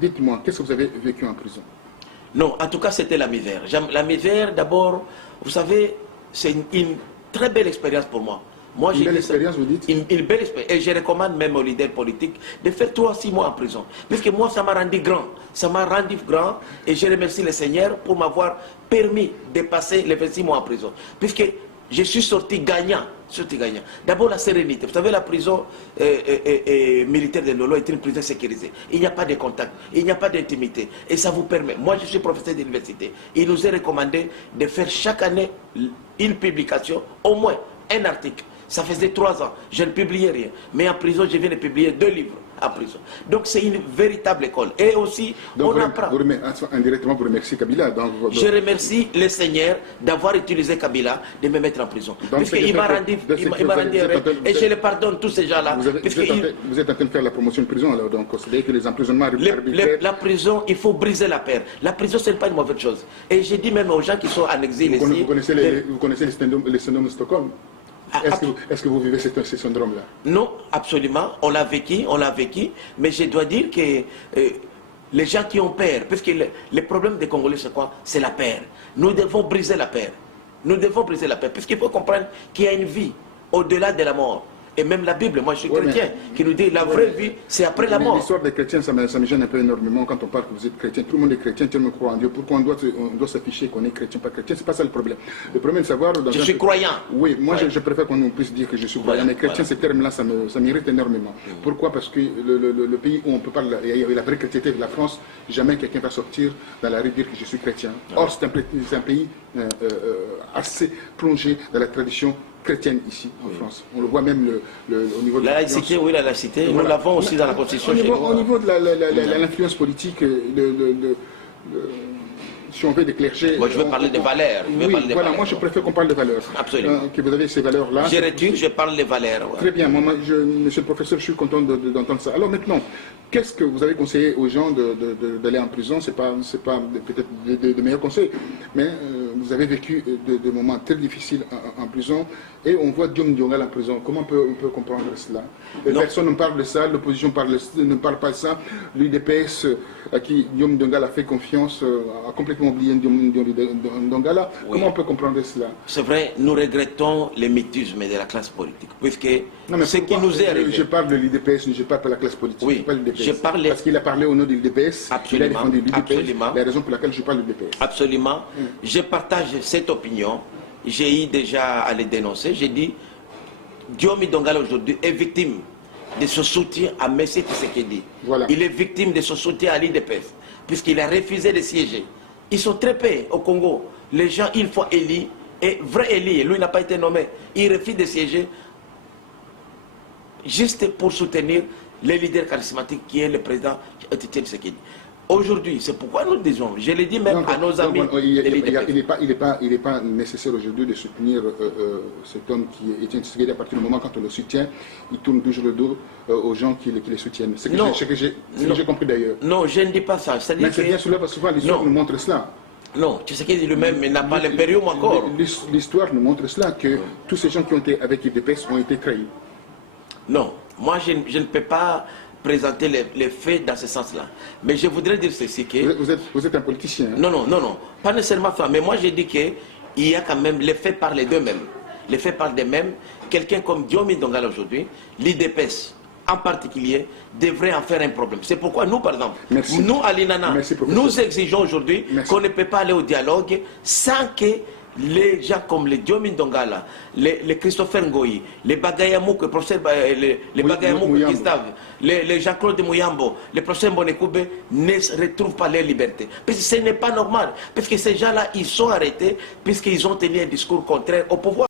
Dites-moi, qu'est-ce que vous avez vécu en prison? Non, en tout cas, c'était la misère. La misère, d'abord, vous savez, c'est une très belle expérience pour moi. Une belle expérience, vous dites? Une belle expérience. Et je recommande même aux leaders politiques de faire 3 à 6 mois en prison. Parce que moi, ça m'a rendu grand. Ça m'a rendu grand. Et je remercie le Seigneur pour m'avoir permis de passer les 26 mois en prison. Puisque je suis sorti gagnant. D'abord, la sérénité. Vous savez, la prison militaire de Lolo est une prison sécurisée. Il n'y a pas de contact, il n'y a pas d'intimité. Et ça vous permet. Moi, je suis professeur d'université. Il nous est recommandé de faire chaque année une publication, au moins un article. Ça faisait 3 ans. Je ne publiais rien. Mais en prison, je viens de publier 2 livres en prison. Donc c'est une véritable école. Et aussi, donc, on apprend. Indirectement, vous remerciez Kabila. Je remercie le Seigneur d'avoir utilisé Kabila de me mettre en prison. Puisqu'il m'a rendu heureux. Et je le pardonne tous ces gens-là. Vous êtes en train de faire la promotion de prison, alors donc considérez que les emprisonnements arbitraires... La prison, il faut briser la paix. La prison, ce n'est pas une mauvaise chose. Et j'ai dit même aux gens qui sont en exil ici... Vous connaissez les syndromes de Stockholm? Est-ce que vous vivez ce syndrome-là? Non, absolument. On l'a vécu, mais je dois dire que les gens qui ont peur, parce que le problème des Congolais, c'est quoi? C'est la peur. Nous devons briser la peur. Nous devons briser la peur, puisqu'il faut comprendre qu'il y a une vie au-delà de la mort. Et même la Bible, moi je suis chrétien, qui nous dit la vraie vie, c'est après la mort. L'histoire des chrétiens, ça me gêne un peu énormément quand on parle que vous êtes chrétien. Tout le monde est chrétien, tout le monde croit en Dieu. Pourquoi on doit s'afficher qu'on est chrétien, pas chrétien? C'est pas ça le problème. Le problème, c'est de savoir... Je suis croyant. Oui, moi je préfère qu'on puisse dire que je suis croyant. Mais chrétien, ces termes-là, ça m'irrite énormément. Pourquoi? Parce que le pays où on peut parler, il y a la vraie chrétienté de la France, jamais quelqu'un va sortir dans la rue dire que je suis chrétien. Or, c'est un pays assez plongé dans la tradition chrétienne ici en France. On le voit même au niveau de la laïcité. Oui, la laïcité. Nous l'avons aussi dans la Constitution. Au niveau de l'influence politique, si on veut des clergés... Moi, je veux parler des valeurs. Moi, je préfère qu'on parle des valeurs. Absolument. Que vous avez ces valeurs-là. Je parle des valeurs. Ouais. Très bien. Monsieur le professeur, je suis content d'entendre ça. Alors maintenant, qu'est-ce que vous avez conseillé aux gens d'aller en prison? C'est pas peut-être de meilleurs conseils, mais vous avez vécu des moments très difficiles en prison et on voit Diom Ndiongal en prison. Comment on peut comprendre cela? Personne ne parle de ça, l'opposition ne parle pas de ça. L'UDPS, à qui Diom Ndiongal a fait confiance, a complètement oublié Diom Ndiongal. Comment on peut comprendre cela? C'est vrai, nous regrettons le mutisme de la classe politique, puisque ce qui nous est arrivé... Je parle de l'UDPS, je parle pas de la classe politique. Oui, je parle parce qu'il a parlé au nom de l'UDPS. Absolument. Il a défendu l'UDPS. Absolument. La raison pour laquelle je parle de l'UDPS. Absolument. Je partage cette opinion. J'ai eu déjà à le dénoncer. J'ai dit, Diomi Dongala aujourd'hui est victime de ce soutien à M. Tshisekedi. Voilà. Il est victime de ce soutien à l'UDPS, puisqu'il a refusé de siéger. Ils sont très peu au Congo. Les gens, une fois élus, et vrai élu, lui n'a pas été nommé, il refuse de siéger juste pour soutenir le leader charismatique qui est le président Etienne Tshisekedi. Aujourd'hui, c'est pourquoi nous disons, je l'ai dit même à nos amis. Il n'est pas nécessaire aujourd'hui de soutenir cet homme qui est Etienne Tshisekedi. À partir du moment quand on le soutient, il tourne toujours le dos aux gens qui le soutiennent. C'est ce que j'ai compris d'ailleurs. Non, je ne dis pas ça. Mais c'est bien cela, parce que souvent l'histoire nous montre cela. Non, Tshisekedi lui-même n'a pas l'impérium encore. L'histoire nous montre cela, que tous ces gens qui ont été avec l'UDPS ont été trahis. Non, moi je ne peux pas présenter les faits dans ce sens-là. Mais je voudrais dire ceci que... Vous êtes un politicien. Hein? Non, pas nécessairement ça. Mais moi, je dis qu'il y a quand même... Les faits parlent d'eux-mêmes. Les faits parlent d'eux-mêmes. Quelqu'un comme Diomi Dongala aujourd'hui, l'IDPS en particulier, devrait en faire un problème. C'est pourquoi nous, par exemple, nous, à l'INANA, nous exigeons aujourd'hui qu'on ne peut pas aller au dialogue sans que les gens comme les Diomi Dongala, les Christopher Ngoyi, les Bagayamouk, le professeur Gustave, les Jean-Claude Mouyambo, le professeur Mbonekoube ne retrouvent pas leur liberté. Parce que ce n'est pas normal. Parce que ces gens-là, ils sont arrêtés puisqu'ils ont tenu un discours contraire au pouvoir.